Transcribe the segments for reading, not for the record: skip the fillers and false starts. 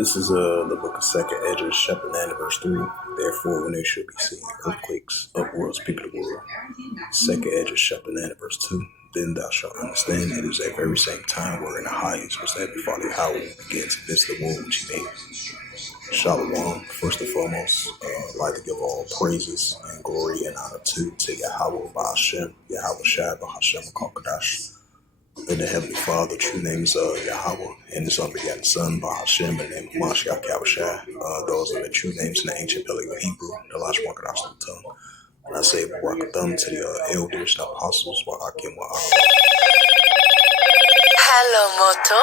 This is the book of Second Edges, chapter 9, verse 3. Therefore, when they should be seeing earthquakes, uproars, people of the world. Second Edges, chapter 9, verse 2. Then thou shalt understand it is that very same time wherein the highest was that before the Yahweh began to visit the world which he made. Shalom. First and foremost, I'd like to give all praises and glory and honor to Yahweh Ba'ashem, Yahweh Shai Ba'ashem Kakadash. In the Heavenly Father, true name is Yahweh, and His unbegotten Son, Bahashem, in the name of Mashiach Yahushua. Those are the true names in the ancient Paleo Hebrew, the last one could tongue. And I say Barakatham to the elders, the apostles, Wa'akim, Wa'akim. Hello, Moto.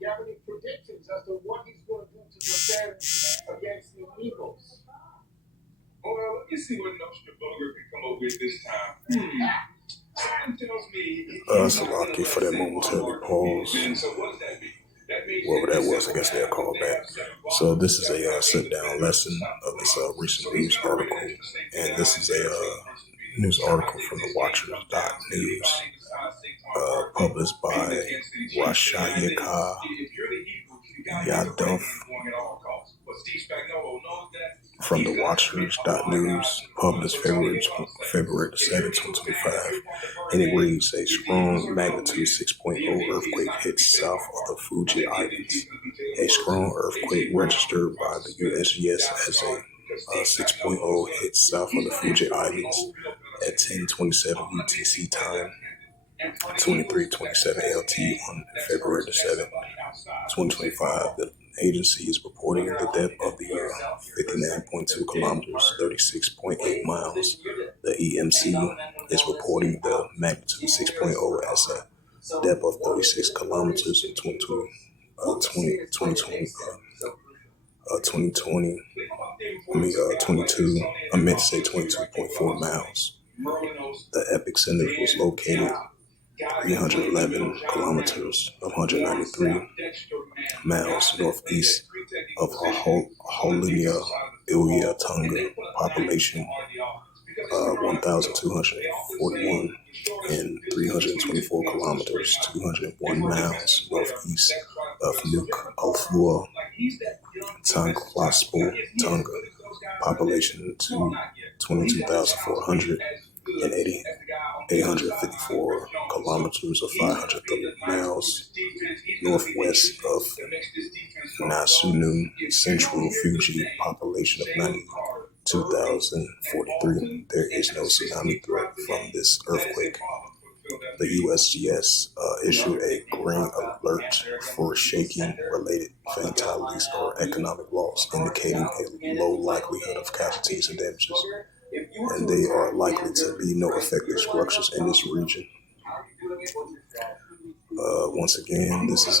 You have any predictions as to what he's going to do to defend against the Eagles? Well, let me see what Nostradamus can come up with this time. Something tells me. Salaki for that momentary pause. So what does that mean? That means Whatever that was, I guess they'll call back. So this is a sit-down lesson of this recent news article, and this is a news article from the Watchers.news, published by Rashayaka Yadov from the Watchers.news, published February the 7th, 2025. And it reads, a strong magnitude 6.0 earthquake hits south of the Fiji Islands. A strong earthquake registered by the USGS as a 6.0 hit south of the Fiji Islands at 10:27 UTC time, 23:27 LT on February the 7th, 2025. The agency is reporting the depth of the 59.2 kilometers, 36.8 miles. The EMC is reporting the magnitude 6.0 as a depth of 36 kilometers in 22.4 miles. The epicenter was located 311 kilometers, 193 miles northeast of Holinia, Ilya, Tonga. Population 1,241 and 324 kilometers, 201 miles northeast of Nuuk, Alfua, Tonga, Tonga. Population 22,400 and 854 kilometers or 530 miles northwest of Nasunu, Central Fiji. Population of 92,043. There is no tsunami threat from this earthquake. The USGS issued a green alert for shaking-related fatalities or economic loss, indicating a low likelihood of casualties and damages, and they are likely to be no affected structures in this region. Once again, this is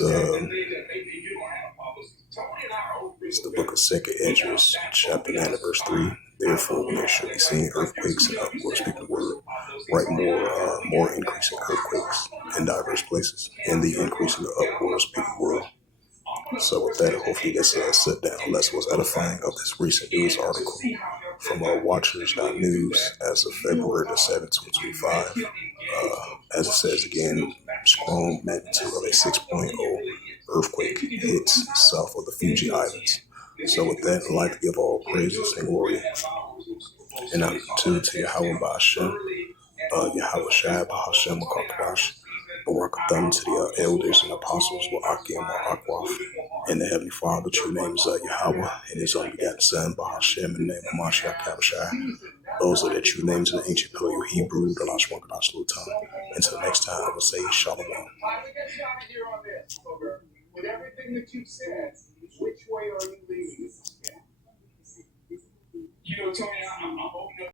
it's the book of Second Edges, chapter 9, verse 3. Therefore, when they should be seeing earthquakes and uproars, speak the word, right more increasing earthquakes in diverse places, and the increase in the uproars, speak the word. So with that, hopefully this sit down lesson was edifying of this recent news article from Watchers.news as of February the 7th, 2025. As it says again, strong magnitude of a 6.0 earthquake hits south of the Fiji Islands. So with that, I'd like to give all praises and glory and honor to Yahweh Ba'ashem, Yahweh Shai Ba'ashem Kakadash. Barakatham to the elders and apostles, Wa'akim, Wa'akwaf, and the Heavenly Father, true name is Yahweh, and His unbegotten Son, Bahashem, in the name of Mashiach Yahushua. Those are the true names in the ancient Paleo Hebrew, the last one could tongue. Until next time, I will say Shalom. With everything that you've said, which way are you leaning? Tony, I'm hoping